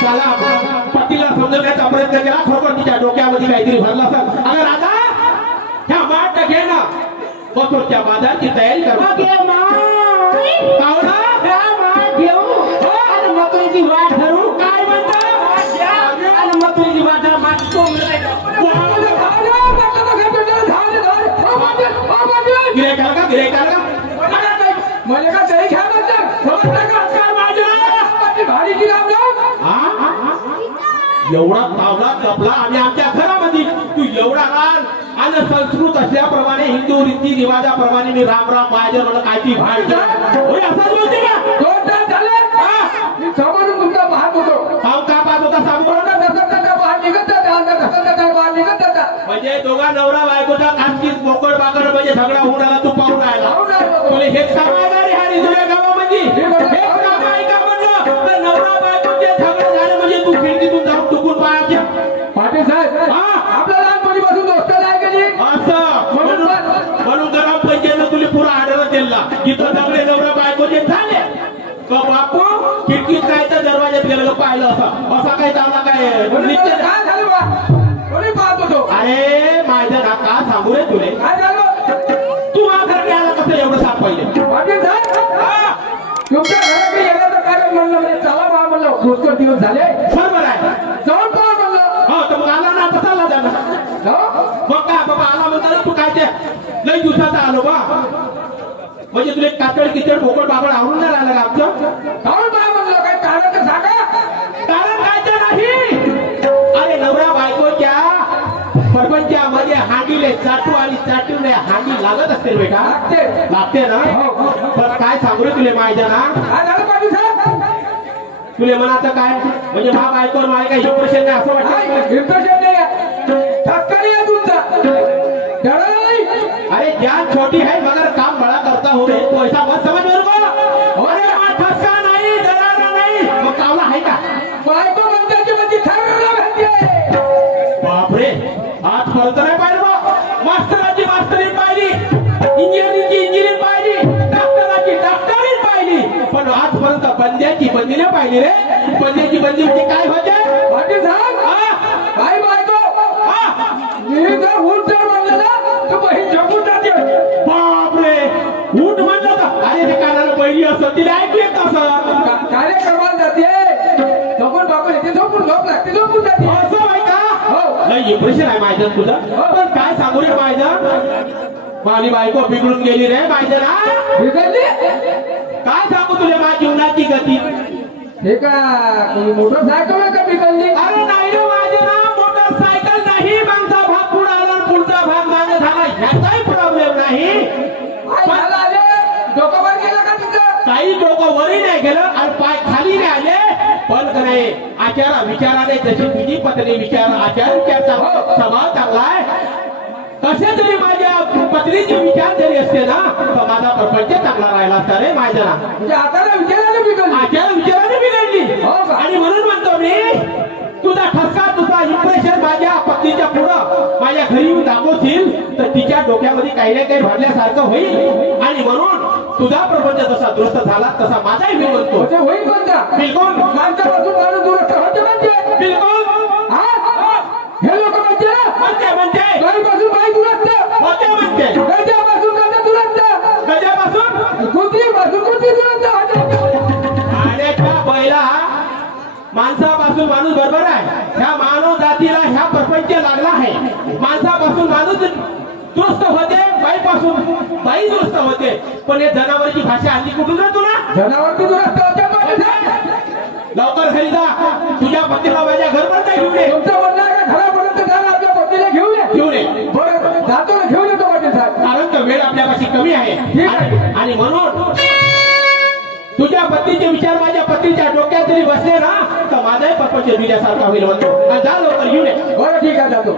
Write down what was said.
चला पतीला समजवण्याचा प्रयत्न केला खरोखर तिच्या डोक्यामध्ये काहीतरी भरलं असं. अगं राधा ह्या माठ घे ना मथुरच्या बाजारची तयारी कर. पाहुणा ह्या माठ घेऊ आणि मथुरेची वाट धरू. काय म्हणता आणि मथुरेची वाट माठ गिरायकाला का गिरायकाला म्हणजे का तरी घ्या भाडीची एवढा तावडा जपला आणि आमच्या घरामध्ये तू एवढा रान आणि संस्कृत असल्याप्रमाणे हिंदू रीती रिवाजाप्रमाणे मी राम राम पाहिजे म्हणून काय ती भाड असंच बोलते का? 2 तास झाले समोरून तुमचा पाहत होतो. का पाहत होता सांगू म्हणजे दोघा नवरा बायकोचा खासगीत मोकळ बाकड म्हणजे झगडा होऊन आला तू पाहून राहिला. तुला हेच काम आहे रे हरी तुझ्या गावामध्ये हेच काम आहे का म्हणलं तर नवरा बायकोचे झगडे झाले म्हणजे तू खिडकीतून जाऊन टुकून पाहायचे. पाटील साहेब आपल्या लहानपणीपासून दोस्त नाही कधी असं म्हणून गरम पंचायत तुला पुरा आढळ दिला जिथं झगडे नवरा बायकोचे झाले का बापू खिडकीत काय तर दरवाज्यात गेलं पाहिलं असं असा काही चांगला काय काय झालं बा कोणी पाहत होतो. अरे माझ्या ना का सांगू रे तुले काय झालं तू आखर द्यायला कसं एवढं सांग पहिले. पाटील साहेब तुमच्या घरात येण्याचं कारण म्हणलं म्हणजे चला बा म्हणलं पुष्कळ दिवस झाले बरोबर आहे जाऊन पहा म्हणलं. हो तर मग आला ना आता चालला जाणार मग काय बाबा आला म्हणता तू काय ते लई दिवसाचा आलो बा म्हणजे तुला कातळ किचड बोकड बाबड आवडून नाही राहिलं का आमचं जाऊन पहा म्हणलं काही कारण तर सांगा. कारण कायचं नाही अरे नवरा बायकोच्या परपंचामध्ये हांडीले चाटू आणि चाटूने हांडी लागत असते बेटा लागते ना पण काय सांगू रे तुले माझ्या ना काय झालं पाटील साहेब तुले म्हणाचं काय म्हणजे हा बायकोर मला काही इम्प्रेशन नाही असं वाटतं. इम्प्रेशन नाही ठक्करी आहे तुमचा अरे जान छोटी है मगर काम बड़ा करता हो रे तो ऐसा मत समझ मेरे को. अरे ठसका नहीं दरारा नहीं मग कावला है का बायको म्हणते की म्हणजे ठरवलं म्हणते. बापरे आजपर्यंत नाही पाहिलं बा. मास्तराची मास्तरी पाहिली इंजिनिअरिंगची इंजिनिअरिंग पाहिली डॉक्टराची डॉक्टरी पाहिली पण आजपर्यंत बंद्याची बंदी नाही पाहिली रे. बंद्याची बंदी म्हणजे काय होते पाटील साहेब बाई बायको मी जर उठ जर म्हणलं ना तर बहीण झोपून जाते. बापरे उठ म्हणलं का अरे ते कानाला पहिली असं तिला ऐकू येत असं कार्यक्रमाला जाते झोपून बापून येते झोपून झोप लागते झोपून जाते. असं आहे का हो नाही इम्प्रेशन आहे माझं तुझं पण काय सांगू रे माझं माझी बायको बिघडून गेली रे माझ्या ना बिघडली काय सांगू तुला माझ्या जीवनाची गती हे का मोटरसायकल आहे का बिघडली. अरे नाही रे माझ्या ना मोटरसायकल नाही मागचा भाग पुढे आला पुढचा भाग मागे झाला ह्याचाही प्रॉब्लेम नाही काय झालं आले डोकं वर गेलं का तुझं. काही डोकं वरही नाही गेलं आणि पाय खाली नाही आले पण करे आचारा विचाराने जशी तुझी पत्नी विचार आचार विचारचा स्वभाव चांगला आहे कसे तरी माझ्या पत्नीचे विचार जरी असते ना तर माझा प्रपंच चांगला राहिला असता रे माझ्या म्हणजे आता विचाराने बिघडली आचार विचाराने बिघडली आणि म्हणून म्हणतो मी तुझा ठसका तुझा इम्प्रेशन माझ्या पत्नीच्या पुढं माझ्या घरी येऊन दाखवशील तर तिच्या डोक्यामध्ये काही ना काही भरल्यासारखं होईल आणि म्हणून तुझा प्रपंच जसा दुरुस्त झाला तसा माझाही मी म्हणतो होईल कोणता बिलकुल माणसापासून माणूस दुरुस्त होते म्हणते. बिलकुल हे लोक म्हणते म्हणते गाईपासून बाई दुरुस्त होते म्हणते गजापासून गजा दुरुस्त गजापासून कुत्रीपासून कुत्री दुरुस्त. आणि त्या बैला माणसापासून माणूस बरोबर आहे ह्या मानव जातीला ह्या प्रपंच लागला आहे माणसापासून माणूस दुरुस्त होते बाईपासून बाई दुरुस्त होते पण हे जनावरची भाषा हल्ली कुठून ना तुला जनावर दुरुस्त होते लवकर घरी जा तुझ्या पत्नीला माझ्या घरपर्यंत घेऊन ये. तुमचं म्हणणं आहे का घरापर्यंत जाणं आपल्या पत्नीला घेऊन ये. घेऊन ये बरं जातो ना घेऊन येतो पाटील साहेब. कारण तर वेळ आपल्यापाशी कमी आहे आणि म्हणून तुझ्या पत्नीचे विचार माझ्या पत्नीच्या डोक्यात जरी बसले ना तर माझाही प्रपंच तुझ्यासारखा होईल म्हणतो जा लवकर घेऊन ये. बरं ठीक आहे जातो.